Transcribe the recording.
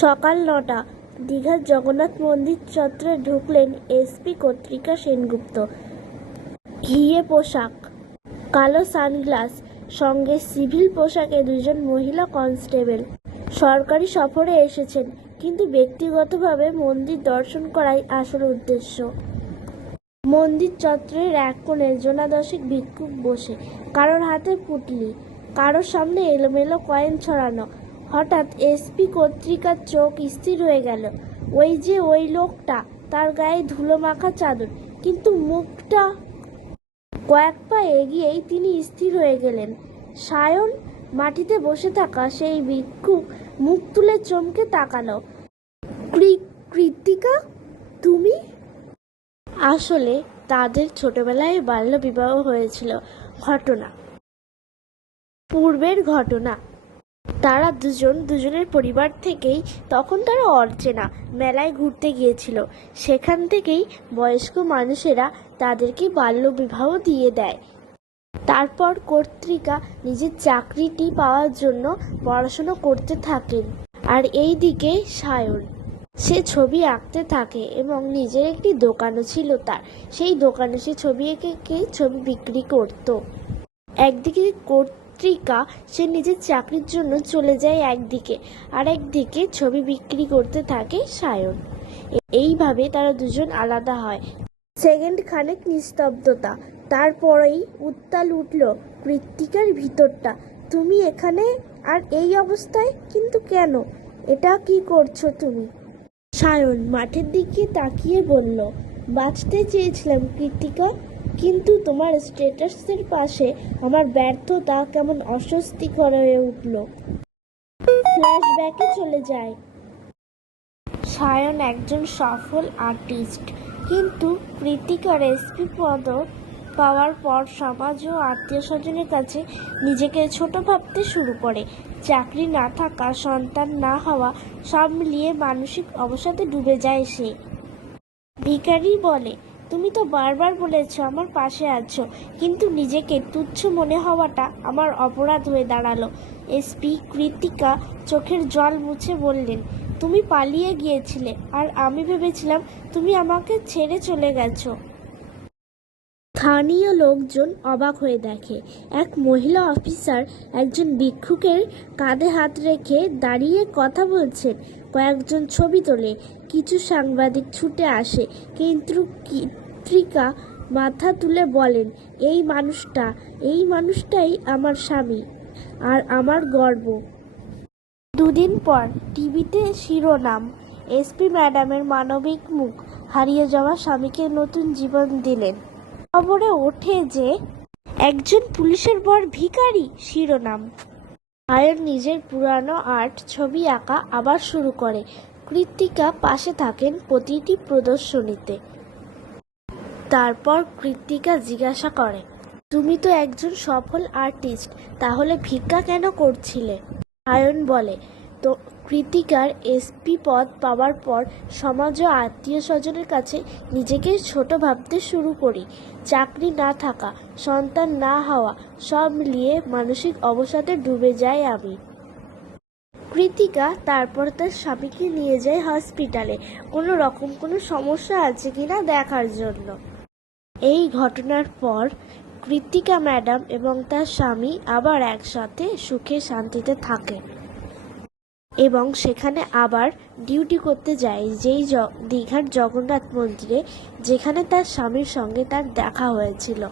সকাল ৯টা। দীঘার জগন্নাথ মন্দির চত্বরে ঢুকলেন এসপি কর্তিকা সেনগুপ্ত। ঘিয়ে পোশাক, কালো সানগ্লাস, সঙ্গে সিভিল পোশাকে দুজন মহিলা কনস্টেবল। সরকারি সফরে এসেছেন, কিন্তু ব্যক্তিগতভাবে মন্দির দর্শন করাই আসল উদ্দেশ্য। মন্দির চত্বরের এক কোণে জোনা দশেক ভিক্ষুক বসে, কারোর হাতে পুটলি, কারোর সামনে এলোমেলো কয়েন ছড়ানো। হঠাৎ এসপি কর্তিকার চোখ স্থির হয়ে গেল। ওই যে ওই লোকটা, তার গায়ে ধুলো মাখা চাদর, কিন্তু মুখটা। কয়েক পা এগিয়েই তিনি স্থির হয়ে গেলেন। সায়ন, মাটিতে বসে থাকা সেই ভিক্ষুক মুখ তুলে চমকে তাকালো। কৃত্তিকা, তুমি? আসলে তাদের ছোটবেলায় বাল্য বিবাহ হয়েছিল। পূর্বের ঘটনা। তারা দুজনের পরিবার থেকেই তখন তারা অচেনা। মেলায় ঘুরতে গিয়েছিল, সেখান থেকেই বয়স্ক মানুষেরা তাদেরকে বাল্য বিবাহ দিয়ে দেয়। তারপর কর্তিকা নিজের চাকরিটি পাওয়ার জন্য পড়াশোনা করতে থাকেন, আর এই দিকে সায়ন, সে ছবি আঁকতে থাকে এবং নিজের একটি দোকানও ছিল তার। সেই দোকানে সে ছবি এঁকে ছবি বিক্রি করত। একদিকে কর্তিকা সে নিজের চাকরির জন্য চলে যায় একদিকে, আর একদিকে ছবি বিক্রি করতে থাকে সায়ন। এইভাবে তারা দুজন আলাদা হয়। সেকেন্ড খানেক নিস্তব্ধতা, তারপরেই উত্তাল উঠল কৃত্তিকার ভিতরটা। তুমি এখানে, আর এই অবস্থায়? কিন্তু কেন? এটা কি করছো তুমি? সায়ন মাঠের দিকে তাকিয়ে বলল, বাঁচতে চেয়েছিলাম কৃত্তিকা, কিন্তু তোমার স্ট্যাটাসের পাশে আমার ব্যর্থতা কেমন অস্বস্তিকর হয়ে উঠল। ফ্ল্যাশব্যাকে চলে যায়। সায়ন একজন সফল আর্টিস্ট, কিন্তু কৃত্তিকার এসপি পদ পাওয়ার পর সমাজ ও আত্মীয় স্বজনের কাছে নিজেকে ছোট ভাবতে শুরু করে। চাকরি না থাকা, সন্তান না হওয়া, সব মিলিয়ে মানসিক অবসাদে ডুবে যায় সে। ভিখারি বলে, তুমি তো বারবার বলেছ আমার পাশে আছো, কিন্তু নিজেকে তুচ্ছ মনে হওয়াটা আমার অপরাধ হয়ে দাঁড়ালো। এসপি কৃত্তিকা চোখের জল মুছে বললেন, তুমি পালিয়ে গিয়েছিলে, আর আমি ভেবেছিলাম তুমি আমাকে ছেড়ে চলে গেছো। স্থানীয় লোকজন অবাক হয়ে দেখে, এক মহিলা অফিসার একজন ভিক্ষুকের কাঁধে হাত রেখে দাঁড়িয়ে কথা বলছেন। কয়েকজন ছবি তোলে, কিছু সাংবাদিক ছুটে আসে, কিন্তু কৃত্তিকা মাথা তুলে বলেন, এই মানুষটাই আমার স্বামী আর আমার গর্ব। দুদিন পর টিভিতে শিরোনাম, এসপি ম্যাডামের মানবিক মুখ, হারিয়ে যাওয়া স্বামীকে নতুন জীবন দিলেন। খবরে ওঠে যে একজন পুলিশের বর ভিখারি। শিরোনাম। সায়ন নিজের পুরানো আর্ট ছবি আঁকা আবার শুরু করে। কৃত্তিকা পাশে থাকেন প্রতিটি প্রদর্শনীতে। তারপর কৃত্তিকা জিজ্ঞাসা করে, তুমি তো একজন সফল আর্টিস্ট, তাহলে ভিক্ষা কেন করছিলে? সায়ন বলে, তো কৃত্তিকার এসপি পদ পাওয়ার পর সমাজ ও আত্মীয় স্বজনের কাছে নিজেকে ছোট ভাবতে শুরু করি। চাকরি না থাকা, সন্তান না হওয়া, সব মিলিয়ে মানসিক অবসাদে ডুবে যাই আমি। কৃত্তিকা তারপর তার স্বামীকে নিয়ে যায় হসপিটালে, কোনো সমস্যা আছে কিনা দেখার জন্য। এই ঘটনার পর কৃত্তিকা ম্যাডাম এবং তার স্বামী আবার একসাথে সুখে শান্তিতে থাকে এবং সেখানে আবার ডিউটি করতে যায়, যেই দীঘার জগন্নাথ মন্দিরে, যেখানে তার স্বামীর সঙ্গে তার দেখা হয়েছিল।